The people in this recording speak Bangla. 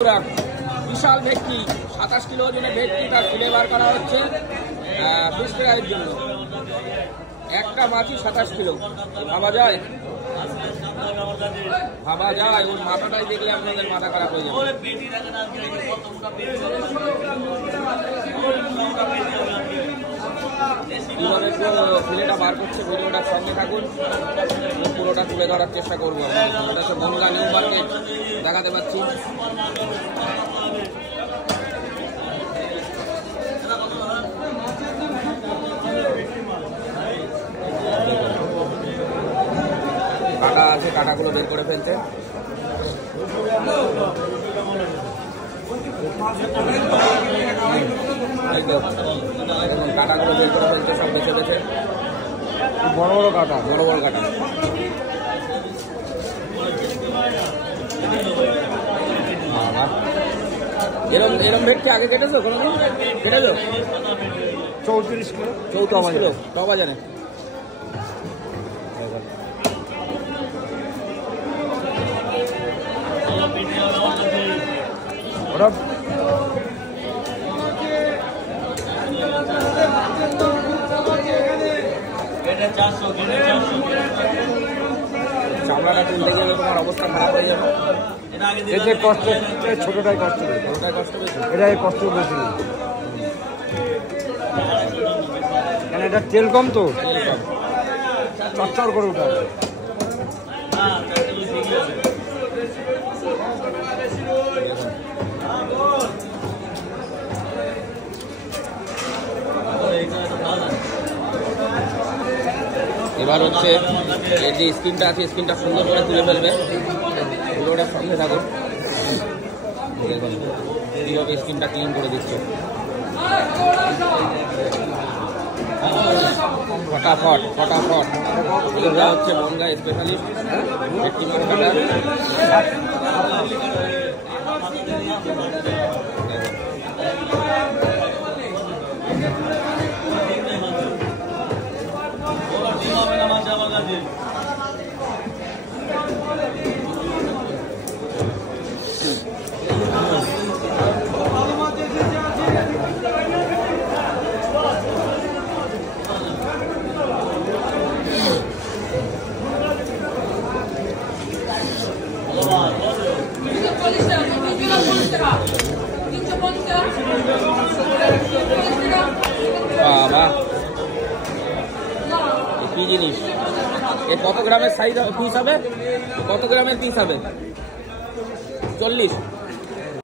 বিশাল ভেটকি 27 কিলো ওজনের ভেটকি তার ফিলে বার করা হচ্ছে ফিশ ফ্রাইয়ের জন্য। একটা মাছই 27 কিলো। ভাবা যায়, ওর মাথাটাই দেখলে আপনাদের মাথা খারাপ হয়ে যাবে। কিভাবে ফিলেটা বার করছে ভিডিওটার সঙ্গে থাকুন, পুরোটা তুলে ধরার চেষ্টা করবো। এটা হচ্ছে বনগাঁ নিউ মার্কেট দেখাতে পাচ্ছি। কাটা আছে, কাটাগুলো বের করে ফেলছে। দেখুন কাটাগুলো বের করে ফেলছে সব বেছে বেছে। বড় বড় কাটা, বড় বড় কাটা। এরম ভেটকি আগে কেটেছো কোনোদিন? কেটেছো? 34 কিলো। 34 কিলো টবা জানে। চামড়াটা তুলতে গেলে তোমার অবস্থা খারাপ হয়ে যাবে। এই যে কষ্ট, ছোটটাই কষ্ট, বেশি, এটাই কষ্ট বেশি। কেন এটা তেল কম তো, চটচড় করে ওঠা। এবার হচ্ছে এর যে স্ক্রিনটা আছে, স্ক্রিনটা সুন্দর করে তুলে ফেলবে। ভিডিওটার সঙ্গে থাকুন, দেখুন কীভাবে স্ক্রিনটা ক্লিন করে দিচ্ছে ফটাফট ফটাফট। এগুলো হচ্ছে বনগাঁ স্পেশালিস্ট ভেটকি মাছ কাটা। বাবা কি জিনিস! এ কত গ্রামের সাইজ পিস হবে? কত গ্রামের পিস হবে? 40।